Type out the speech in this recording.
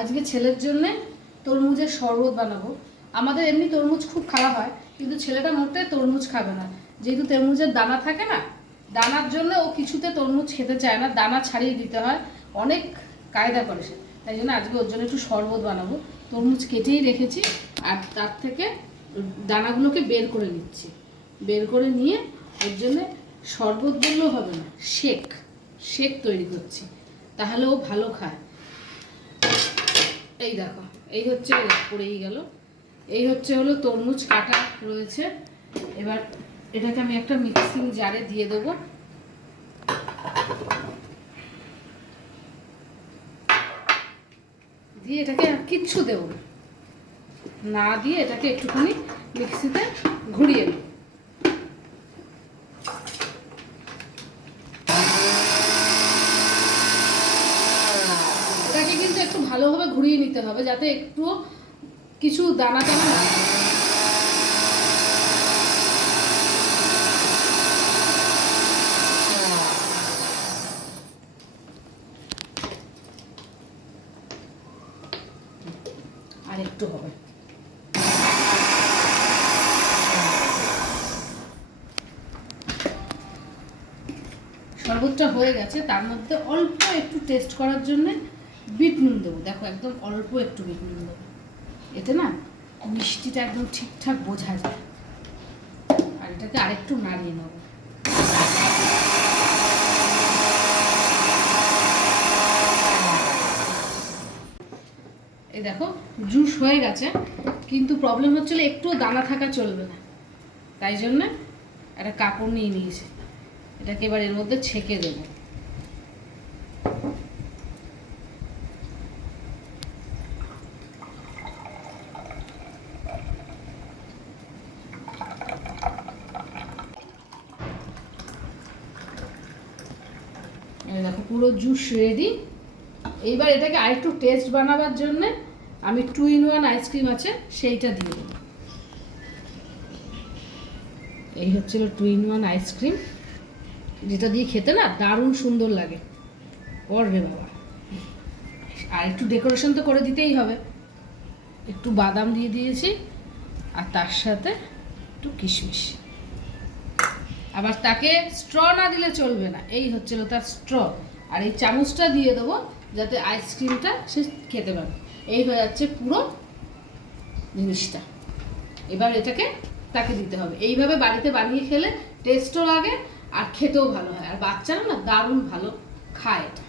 আজকে ছেলের জন্যে তরমুজের শরবত বানাবো। আমাদের এমনি তরমুজ খুব খাওয়া হয়, কিন্তু ছেলেটা মোটে তরমুজ খাবে না। যেহেতু তরমুজের দানা থাকে না, দানার জন্য ও কিছুতে তরমুজ খেতে চায় না, দানা ছাড়িয়ে দিতে হয়। অনেক কায়দা করে সে। তাই জন্য আজকে ওর জন্য একটু শরবত বানাবো। তরমুজ কেটেই রেখেছি, আর তার থেকে দানাগুলোকে বের করে নিচ্ছি। বের করে নিয়ে ওর জন্য শরবত বললেও হবে না, শেক। শেক তৈরি করছি। তাহলে ও ভালো খায়। এই দেখো, এই হচ্ছে পড়েই গেল। এই হচ্ছে হলো তরমুজ কাটা রয়েছে। এবার এটাকে আমি একটা মিক্সিং জারে দিয়ে দেবো। দিয়ে এটাকে আর কিচ্ছু দেবো না। দিয়ে এটাকে একটুখানি মিক্সিতে ঘুরিয়ে নেব এটাকে কিন্তু একটু ভালোভাবে ঘুরিয়ে নিতে হবে যাতে একটু কিছু দানা দানা না আর একটু হবে। শরবতটা হয়ে গেছে, তার মধ্যে অল্প একটু টেস্ট করার জন্য বিট নুন দেবো। দেখো একদম অল্প একটু বিট নুন দেবো। এতে না মিষ্টিটা একদম ঠিকঠাক বোঝা যায়। আর এটাকে আরেকটু নাড়িয়ে নেব। এই দেখো, জুস হয়ে গেছে। কিন্তু প্রবলেম হচ্ছিল একটু দানা থাকা চলবে না। তাই জন্য একটা কাপড় নিয়ে নিয়েছি। এটাকে এবার এর মধ্যে ছেঁকে দেবো। দেখো, পুরো জুস রেডি এইবার এটাকে আরেকটু টেস্ট বানাবার জন্য আমি টু ইন ওয়ান আইসক্রিম আছে, সেইটা দিয়ে দেবো। এই হচ্ছিল টু ইন ওয়ান আইসক্রিম যেটা দিয়ে খেতে না দারুণ সুন্দর লাগে। রে বাবা। আর একটু ডেকোরেশন তো করে দিতেই হবে। একটু বাদাম দিয়ে দিয়েছি, আর তার সাথে একটু কিশমিশ। আবার তাকে স্ট্র না দিলে চলবে না। এই হচ্ছিল তার স্ট্র। আর এই চামচটা দিয়ে দেবো যাতে আইসক্রিমটা সে খেতে পারে। এই হয়ে যাচ্ছে পুরো জিনিসটা। এবার এটাকে তাকে দিতে হবে। এইভাবে বাড়িতে বানিয়ে খেলে টেস্টও লাগে আর খেতেও ভালো হয়। আর বাচ্চারা না দারুণ ভালো খায় এটা।